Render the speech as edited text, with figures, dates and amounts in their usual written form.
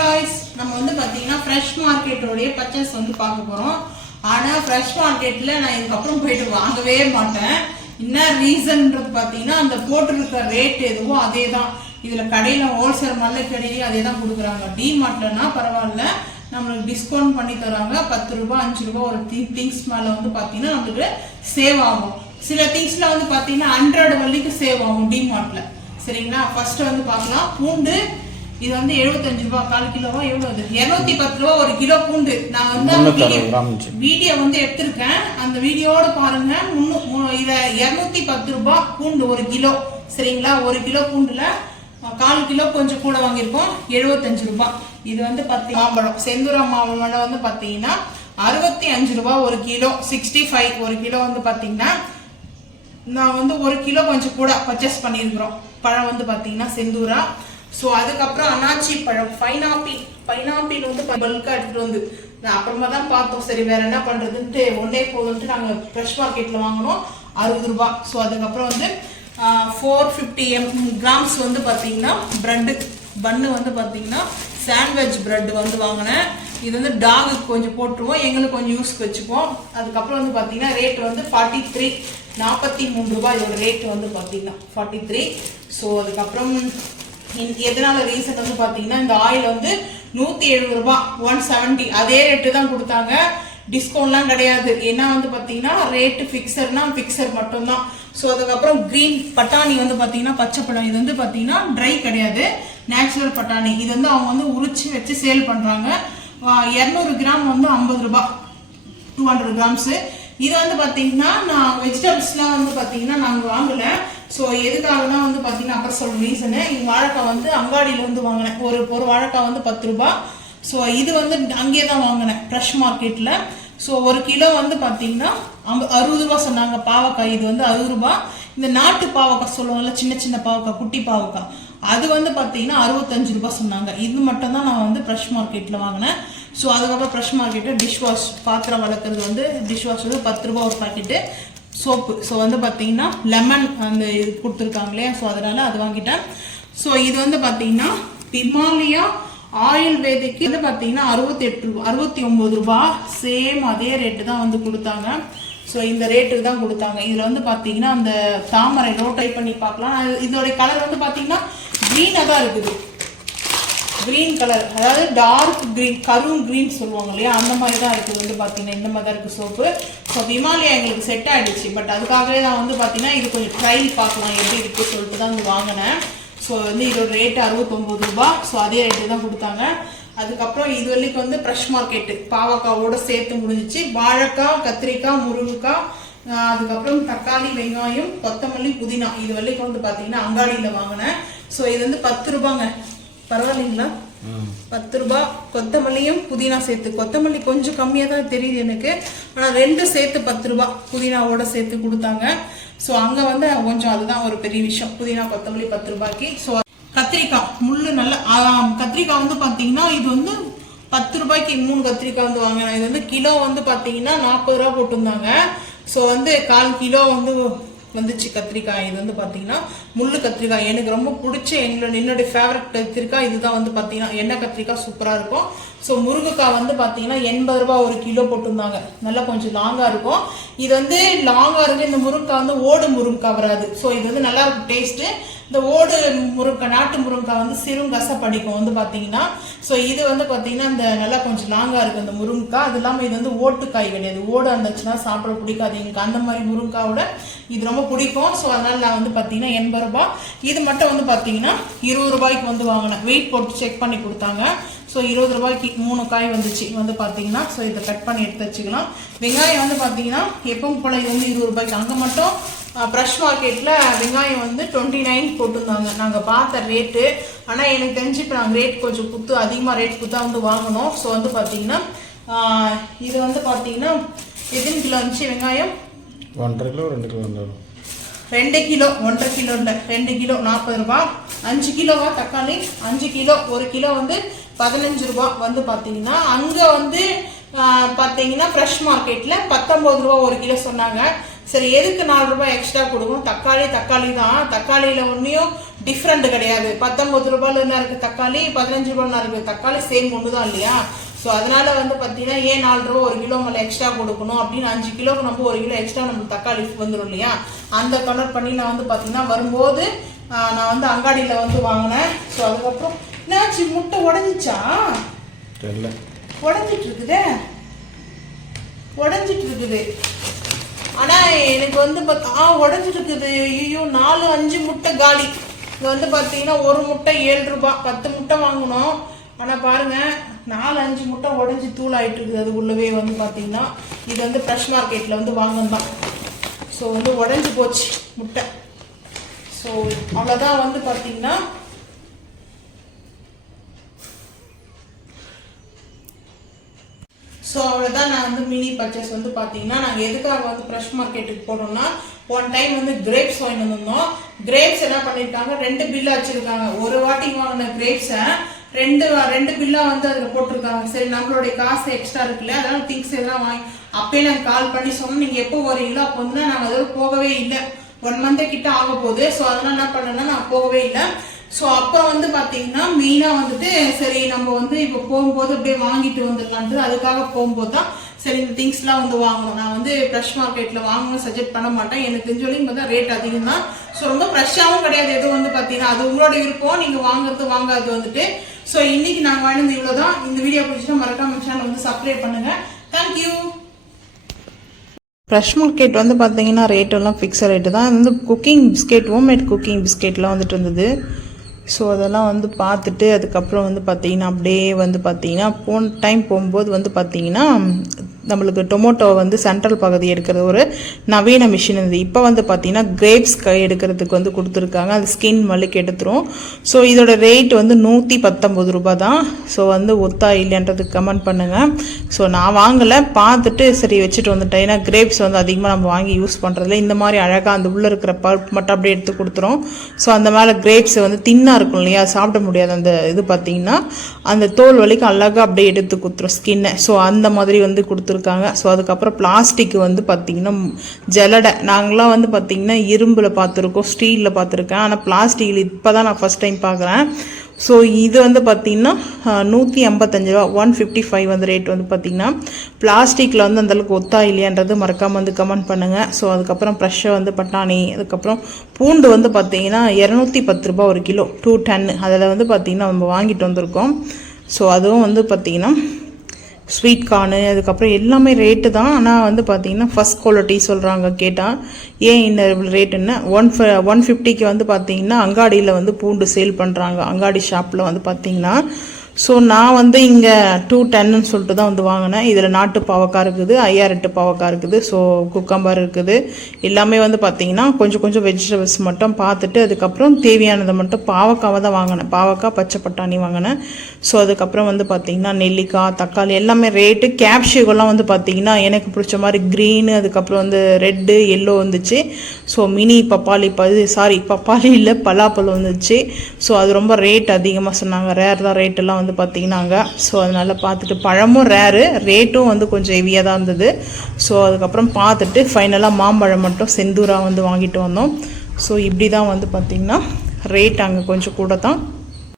Guys, நம்ம வந்து பாத்தீங்கன்னா ஃப்ரெஷ் மார்க்கெட்டோடைய பர்ச்சேஸ் வந்து பார்க்க போறோம். ஆனா ஃப்ரெஷ் மார்க்கெட்ல நான் இதுக்கப்புறம் போயிட்டு வாங்கவே மாட்டேன். என்ன ரீசன்ன்றது பாத்தீங்கன்னா அந்த போட்டுருக்க ரேட் எதுவோ அதே தான் இதுல கடையில ஹோல்சேல் மல்ல கடையிலேயே அதே தான் கொடுக்குறாங்க. டிமார்ட்லனா பரவாயில்ல, நம்மளுக்கு டிஸ்கவுண்ட் பண்ணி தராங்க. 10 ரூபாய் 5 ரூபாய் ஒரு திங்ஸ் மேல வந்து பாத்தீங்கன்னா நம்மளுக்கு சேவ் ஆகும். சில திங்ஸ்ல வந்து பாத்தீங்கன்னா 100 வரைக்கும் சேவ் ஆகும் டிமார்ட்ல. சரிங்களா, ஃபர்ஸ்ட் வந்து பார்க்கலாம். பூண்டு இது வந்து 75 ரூபாய், 1/4 கிலோவா எவ்வளவு? 210 ரூபாய் ஒரு கிலோ பூண்டு. நான் வந்து வீடியோ வந்து எடுத்திருக்கேன், அந்த வீடியோட பாருங்க. இத 210 ரூபாய் பூண்டு ஒரு கிலோ. சரிங்களா, ஒரு கிலோ பூண்டுல 1/4 கிலோ கொஞ்சம் கூட வாங்கியிருக்கோம், 75 ரூபாய். இது வந்து மாம்பழம், செந்தூரா மாம்பழம் வந்து பாத்தீங்கன்னா 65 ரூபாய் ஒரு கிலோ, 65 ஒரு கிலோ வந்து பாத்தீங்கன்னா நான் வந்து ஒரு கிலோ கொஞ்சம் கூட பர்ச்சேஸ் பண்ணியிருக்கிறோம். பழம் வந்து பாத்தீங்கன்னா செந்தூரா. ஸோ அதுக்கப்புறம் அனாச்சி பழம், பைனாப்பிள் வந்து பல்கா எடுத்துட்டு வந்து அப்புறமா தான் பார்த்தோம். சரி வேற என்ன பண்றதுன்ட்டு ஒன்னே போதுன்ட்டு நாங்கள் ஃப்ரெஷ் மார்க்கெட்ல வாங்கினோம், 60 ரூபாய். ஸோ அதுக்கப்புறம் வந்து 450 கிராம்ஸ் வந்து பார்த்தீங்கன்னா பிரெட்டு பன்னு வந்து பார்த்தீங்கன்னா சாண்ட்விச் பிரெட் வந்து வாங்கினேன். இது வந்து டாகுக்கு கொஞ்சம் போட்டுருவோம், எங்களுக்கு கொஞ்சம் யூஸ்க்கு வச்சுப்போம். அதுக்கப்புறம் வந்து பார்த்தீங்கன்னா ரேட் வந்து 43 ரூபாய் இதோட ரேட் வந்து பார்த்தீங்கன்னா 43. ஸோ அதுக்கப்புறம் எதனால ரீசன் வந்து பாத்தீங்கன்னா இந்த ஆயில் வந்து 170 ரூபாய், 170 அதே ரேட்டு தான் கொடுத்தாங்க, டிஸ்கவுண்ட்லாம் கிடையாது. ஏன்னா வந்து பாத்தீங்கன்னா ரேட்டு ஃபிக்ஸர்னா ஃபிக்ஸர் மட்டும்தான். ஸோ அதுக்கப்புறம் கிரீன் பட்டாணி வந்து பாத்தீங்கன்னா பச்சை பழம், இது வந்து பாத்தீங்கன்னா ட்ரை கிடையாது, நேச்சுரல் பட்டாணி. இது வந்து அவங்க வந்து உரிச்சு வச்சு சேல் பண்றாங்க. 200 கிராம் வந்து 50 ரூபாய், 200 கிராம்ஸ். இது வந்து பாத்தீங்கன்னா நான் வெஜிடபிள்ஸ்லாம் வந்து பாத்தீங்கன்னா நாங்கள் வாங்கல. ஸோ எதுக்காகனா வந்து பார்த்தீங்கன்னா அப்புறம் சொல்ற ரீசனு, இங்கே வாழைக்காய் வந்து அங்காடியில் வந்து வாங்கினேன். ஒரு வாழைக்காய் வந்து 10 ரூபாய். ஸோ இது வந்து அங்கேயே தான் வாங்கினேன் ஃப்ரெஷ் மார்க்கெட்டில். ஸோ ஒரு கிலோ வந்து பார்த்தீங்கன்னா 60 ரூபாய் சொன்னாங்க. பாவக்காய் இது வந்து 60 ரூபாய். இந்த நாட்டு பாவக்காய் சொல்லுவாங்கல்ல, சின்ன சின்ன பாவக்காய், குட்டி பாவக்காய், அது வந்து பார்த்தீங்கன்னா 65 ரூபாய் சொன்னாங்க. இது மட்டும் தான் நான் வந்து ஃப்ரெஷ் மார்க்கெட்டில் வாங்கினேன். ஸோ அதுக்கப்புறம் ஃப்ரெஷ் மார்க்கெட்டு டிஷ் வாஷ், பாத்திரம் வளர்க்குறது வந்து டிஷ் வாஷ் வந்து 10 ரூபாய் ஒரு பாக்கெட்டு. சோப்பு, ஸோ வந்து பார்த்தீங்கன்னா லெமன் அந்த இது கொடுத்துருக்காங்களே, ஸோ அதனால அது வாங்கிட்டேன். ஸோ இது வந்து பார்த்தீங்கன்னா ஹிமாலயா ஆயுர்வேதிக்கு வந்து பார்த்தீங்கன்னா 69 ரூபாய், சேம் அதே ரேட்டு தான் வந்து கொடுத்தாங்க. ஸோ இந்த ரேட்டுக்கு தான் கொடுத்தாங்க. இதில் வந்து பார்த்தீங்கன்னா அந்த தாமரை ட்ரை பண்ணி பார்க்கலாம். இதோட கலர் வந்து பார்த்தீங்கன்னா க்ரீனாக தான் இருக்குது, கிரீன் கலர், அதாவது டார்க் கிரீன், கரும் கிரீன் சொல்லுவாங்க இல்லையா, அந்த மாதிரி தான் இருக்குது. வந்து பார்த்தீங்கன்னா இந்த மாதிரி தான் இருக்குது சோப்பு. ஸோ ஹிமாலயா எங்களுக்கு செட் ஆகிடுச்சு. பட் அதுக்காகவே நான் வந்து பார்த்தீங்கன்னா இது கொஞ்சம் ட்ரையல் பார்க்கலாம் எப்படி இருக்குது சொல்லிட்டு தான் வந்து வாங்கினேன். ஸோ வந்து இதோட ரேட்டு 69 ரூபாய். ஸோ அதே ரேட்டு தான் கொடுத்தாங்க. அதுக்கப்புறம் இது வரைக்கும் வந்து ஃப்ரெஷ் மார்க்கெட்டு பாவக்காவோட சேர்த்து முடிஞ்சிச்சு. வாழைக்காய், கத்திரிக்காய், முருங்கைக்காய், அதுக்கப்புறம் தக்காளி, வெங்காயம், கொத்தமல்லி, புதினா, இது வரைக்கும் வந்து பார்த்தீங்கன்னா அங்காடியில் வாங்கினேன். ஸோ இது வந்து 10 ரூபாங்க, பரவாயில்லைங்களா? 10 ரூபாய். கொத்தமல்லியும் புதினா சேர்த்து, கொத்தமல்லி கொஞ்சம் கம்மியாக தான் தெரியுது எனக்கு, ஆனால் 2 சேர்த்து 10 ரூபாய் புதினாவோட சேர்த்து கொடுத்தாங்க. ஸோ அங்கே வந்து கொஞ்சம் அதுதான் ஒரு பெரிய விஷயம், புதினா கொத்தமல்லி 10 ரூபாய்க்கு. ஸோ கத்திரிக்காய் முள்ளு நல்ல கத்திரிக்காய் வந்து பார்த்தீங்கன்னா இது வந்து 10 ரூபாய்க்கு 3 கத்திரிக்காய் வந்து வாங்கினேன். இது வந்து கிலோ வந்து பார்த்தீங்கன்னா 40 ரூபா போட்டிருந்தாங்க. ஸோ வந்து 1/4 கிலோ வந்து வந்துச்சு கத்திரிக்காய். இது வந்து பார்த்தீங்கன்னா முள்ளு கத்திரிக்காய், எனக்கு ரொம்ப பிடிச்ச என்னுடைய ஃபேவரட் கத்திரிக்காய் இதுதான். வந்து பார்த்தீங்கன்னா எண்ணெய் கத்திரிக்காய் சூப்பராக இருக்கும். ஸோ முருங்கைக்காய் வந்து பார்த்தீங்கன்னா 80 ரூபாய் ஒரு கிலோ போட்டிருந்தாங்க, நல்லா கொஞ்சம் லாங்காக இருக்கும். இது வந்து லாங்காக இருக்குது. இந்த முருங்கைக்காய் வந்து ஓடு முருங்கைக்காய் வராது. ஸோ இது வந்து நல்லா இருக்கும் டேஸ்ட்டு. இந்த ஓடு முருங்கை, நாட்டு முருங்கைக்காய் வந்து சிறுங்கசை படிக்கும் வந்து பார்த்தீங்கன்னா. ஸோ இது வந்து பார்த்தீங்கன்னா இந்த நல்லா கொஞ்சம் லாங்காக இருக்குது இந்த முருங்கைக்காய். அது இல்லாமல் இது வந்து ஓட்டுக்காய் கிடையாது, ஓடு இருந்துச்சுன்னா சாப்பிட பிடிக்காது எங்களுக்கு. அந்த மாதிரி முருங்கைக்காயோட இது ரொம்ப பிடிக்கும். ஸோ அதனால நான் வந்து பார்த்தீங்கன்னா 80 ரூபாய். இது மட்டும் வந்து பார்த்தீங்கன்னா 20 ரூபாய்க்கு வந்து வாங்கினேன். வெயிட் போட்டு செக் பண்ணி கொடுத்தாங்க. ஸோ 20 ரூபாய்க்கு 3 காய் வந்துச்சு வந்து பார்த்தீங்கன்னா. ஸோ இதை கட் பண்ணி எடுத்து வச்சுக்கலாம். வெங்காயம் வந்து பார்த்தீங்கன்னா எப்பவும் போல இது வந்து 20 ரூபாய்க்கு. அங்கே மட்டும் ஃப்ரெஷ் மார்க்கெட்டில் வெங்காயம் வந்து 29 போட்டிருந்தாங்க நாங்கள் பார்த்த ரேட்டு. ஆனால் எனக்கு தெரிஞ்சு இப்போ நாங்கள் ரேட் கொஞ்சம் அதிகமாக ரேட் கொடுத்தா வந்து வாங்கணும். ஸோ வந்து பார்த்தீங்கன்னா இது வந்து பார்த்தீங்கன்னா எத்தனை கிலோ இருந்துச்சு வெங்காயம்? 1.5 கிலோ 2 கிலோ 2 கிலோ 1.5 கிலோ இல்லை 2 கிலோ 40 ரூபாய். 5 கிலோவா தக்காளி? 5 கிலோ, ஒரு கிலோ வந்து 15 ரூபாய் வந்து பார்த்தீங்கன்னா. அங்கே வந்து பார்த்தீங்கன்னா ஃப்ரெஷ் மார்க்கெட்டில் 19 ரூபா ஒரு கிலோ சொன்னாங்க. சரி எதுக்கு 4 ரூபாய் எக்ஸ்ட்ரா கொடுக்கணும், தக்காளி தான், தக்காளியில் ஒன்றையும் டிஃப்ரெண்ட் கிடையாது. 19 ரூபாயில என்ன இருக்கு தக்காளி, 15 ரூபாய்னா இருக்கு தக்காளி, சேம் ஒன்று தான் இல்லையா? ஸோ அதனால வந்து பார்த்தீங்கன்னா ஏன் 4 ரூபா 1 கிலோ மேலே எக்ஸ்ட்ரா கொடுக்கணும் அப்படின்னு 5 கிலோக்கு நம்ம 1 கிலோ எக்ஸ்ட்ரா நம்ம தக்காளி வந்துடும் இல்லையா? அந்த கனெக்ட் பண்ணி நான் வந்து பார்த்தீங்கன்னா வரும்போது நான் வந்து அங்காடியில் வந்து வாங்கினேன். ஸோ அதுக்கப்புறம் என்னாச்சு, முட்டை உடஞ்சிச்சா? உடஞ்சிட்டு இருக்குது. ஆனால் எனக்கு வந்து உடஞ்சிட்டு இருக்குது. ஐயோ 4-5 முட்டை காலி. இது வந்து பார்த்தீங்கன்னா ஒரு முட்டை 7 ரூபாய், 10 முட்டை வாங்கணும். ஆனால் பாருங்கள் 4-5 முட்டை உடஞ்சி தூள் ஆகிட்டு இருக்குது. அது உள்ளவே வந்து பார்த்தீங்கன்னா இது வந்து ஃப்ரெஷ் மார்க்கெட்டில் வந்து வாங்கணும். ஸோ வந்து உடஞ்சி போச்சு முட்டை. ஸோ அவ்வளோதான் வந்து பார்த்தீங்கன்னா ஸோ அவ்வளோதான். நான் வந்து மினி பர்ச்சேஸ் வந்து பார்த்தீங்கன்னா நாங்கள் எதுக்காக வந்து ஃப்ரெஷ் மார்க்கெட்டுக்கு போனோம்னா, ஒன் டைம் வந்து கிரேப்ஸ் வாங்கிட்டு வந்திருந்தோம். கிரேப்ஸ் என்ன பண்ணியிருக்காங்க, 2 பில்லா வச்சுருக்காங்க. ஒரு வாட்டி வாங்கின கிரேப்ஸை ரெண்டு பில்லா வந்து அதில் போட்டிருக்காங்க. சரி நம்மளுடைய காசு எக்ஸ்ட்ரா இருக்குல்ல, அதனால திங்ஸ் எல்லாம் வாங்கி அப்பயே நாங்கள் கால் பண்ணி சொன்னோம் நீங்கள் எப்போ வரீங்களோ அப்போ வந்து நாங்கள் அதோட போகவே இல்லை. 1 மந்த் கிட்ட ஆக போகுது. ஸோ அதெல்லாம் என்ன பண்ணேன்னா நான் போகவே இல்லை. ஸோ அப்போ வந்து பார்த்தீங்கன்னா மெயினாக வந்துட்டு சரி நம்ம வந்து இப்போ போகும்போது அப்படியே வாங்கிட்டு வந்துடலான்ட்டு அதுக்காக போகும்போது தான் சரி இந்த திங்ஸ்லாம் வந்து வாங்கணும். நான் வந்து ஃப்ரெஷ் மார்க்கெட்டில் வாங்கணும் சஜெக்ட் பண்ண மாட்டேன். எனக்கு தெரிஞ்சோலையும் இங்கே தான் ரேட் அதிகம் தான். ஸோ ரொம்ப ஃப்ரெஷ்ஷாகவும் கிடையாது எதுவும் வந்து பார்த்தீங்கன்னா, அது உங்களோட விருப்பம், நீங்கள் வாங்குறது வாங்காது வந்துட்டு. ஸோ இன்னைக்கு நாங்கள் வாங்கினது இவ்வளோ தான். இந்த வீடியோ பிடிச்சிட்டா மறக்காம சேனல் வந்து சப்ஸ்கிரைப் பண்ணுங்கள். தேங்க்யூ. ஃப்ரெஷ் மார்க்கெட் வந்து பார்த்தீங்கன்னா ரேட்டெல்லாம் ஃபிக்ஸட் ரேட்டு தான். வந்து குக்கிங் பிஸ்கெட், ஹோம்மேட் குக்கிங் பிஸ்கெட்லாம் வந்துட்டு இருந்தது. ஸோ அதெல்லாம் வந்து பார்த்துட்டு அதுக்கப்புறம் வந்து பார்த்தீங்கன்னா அப்படியே வந்து பார்த்தீங்கன்னா போன டைம் போகும்போது வந்து பார்த்தீங்கன்னா நம்மளுக்கு டொமேட்டோ வந்து சென்ட்ரல் பகுதி எடுக்கிறது ஒரு நவீன மிஷின் இருந்தது. இப்போ வந்து பார்த்தீங்கன்னா கிரேப்ஸ் எடுக்கிறதுக்கு வந்து கொடுத்துருக்காங்க. அது ஸ்கின் மல்லிக்கு எடுத்துரும். ஸோ இதோட ரேட் வந்து 119 ரூபாய் தான். ஸோ வந்து ஒத்தா இல்லைன்றதுக்கு கமெண்ட் பண்ணுங்கள். ஸோ நான் வாங்கலை, பார்த்துட்டு சரி வச்சுட்டு வந்துட்டேன். ஏன்னா கிரேப்ஸ் வந்து அதிகமாக நம்ம வாங்கி யூஸ் பண்ணுறதில்ல. இந்த மாதிரி அழகாக அந்த உள்ளே இருக்கிற பல்ப் மட்டும் அப்படியே எடுத்து கொடுத்துரும். ஸோ அந்த மேலே கிரேப்ஸ் வந்து தின்னாக இருக்கும் இல்லையா, சாப்பிட முடியாது. அந்த இது பார்த்தீங்கன்னா அந்த தோல் வலிக்கும் அழகாக அப்படியே எடுத்து கொடுத்துரும் ஸ்கின்னை. ஸோ அந்த மாதிரி வந்து கொடுத்துருக்காங்க. ஸோ அதுக்கப்புறம் பிளாஸ்டிக் வந்து பார்த்தீங்கன்னா ஜலடை, நாங்களாம் வந்து பார்த்தீங்கன்னா இரும்பில் பார்த்துருக்கோம், ஸ்டீலில் பார்த்துருக்கேன். ஆனால் பிளாஸ்டிக்கில் இப்போ தான் நான் ஃபஸ்ட் டைம் பார்க்குறேன். ஸோ இது வந்து பார்த்திங்கன்னா 155 ரூபா, 155 வந்து ரேட் வந்து பார்த்திங்கன்னா. பிளாஸ்டிக்கில் வந்து அந்தளவுக்கு ஒத்தா இல்லையான்றது மறக்காமல் வந்து கமெண்ட் பண்ணுங்கள். ஸோ அதுக்கப்புறம் ஃப்ரெஷ்ஷாக வந்து பட்டாணி, அதுக்கப்புறம் பூண்டு வந்து பார்த்திங்கன்னா 210 ரூபா 1 கிலோ, 210. அதில் வந்து பார்த்திங்கன்னா நம்ம வாங்கிட்டு வந்திருக்கோம். ஸோ அதுவும் வந்து பார்த்திங்கன்னா ஸ்வீட் கார்னு, அதுக்கப்புறம் எல்லாமே ரேட்டு தான். ஆனால் வந்து பார்த்தீங்கன்னா ஃபஸ்ட் குவாலிட்டி சொல்கிறாங்க. கேட்டால் ஏன் இந்த ரேட்டுன்னு 150க்கு வந்து பார்த்தீங்கன்னா அங்காடியில் வந்து பூண்டு சேல் பண்ணுறாங்க, அங்காடி ஷாப்பில் வந்து பார்த்தீங்கன்னா. ஸோ நான் வந்து இங்கே 210ன்னு சொல்லிட்டு தான் வந்து வாங்கினேன். இதில் நாட்டு பாவக்காய் இருக்குது, ஐயாரெட்டு பாவக்காய் இருக்குது, ஸோ குக்கம்பர் இருக்குது. எல்லாமே வந்து பார்த்திங்கன்னா கொஞ்சம் கொஞ்சம் வெஜிடபிள்ஸ் மட்டும் பார்த்துட்டு அதுக்கப்புறம் தேவையானதை மட்டும் பாவக்காவை தான் வாங்கினேன். பாவக்காய், பச்சை பட்டாணி வாங்கினேன். ஸோ அதுக்கப்புறம் வந்து பார்த்திங்கன்னா நெல்லிக்காய், தக்காளி எல்லாமே ரேட்டு. கேப்சிகம்லாம் வந்து பார்த்திங்கன்னா எனக்கு பிடிச்ச மாதிரி க்ரீனு, அதுக்கப்புறம் வந்து ரெட்டு, எல்லோ வந்துச்சு. ஸோ மினி பப்பாளி, பப்பாளி இல்லை பலாப்பழம் வந்துச்சு. ஸோ அது ரொம்ப ரேட் அதிகமாக சொன்னாங்க. ரேர் தான் ரேட்டெல்லாம் வந்து பார்த்தீங்கன்னாங்க. ஸோ அதனால் பார்த்துட்டு பழமும் ரேட்டும் வந்து கொஞ்சம் ஹெவியாக தான் இருந்தது. ஸோ அதுக்கப்புறம் பார்த்துட்டு ஃபைனலாக மாம்பழம் மட்டும் செந்தூரா வந்து வாங்கிட்டு வந்தோம். ஸோ இப்படி தான் வந்து பார்த்திங்கன்னா ரேட் அங்கே கொஞ்சம் கூட தான்.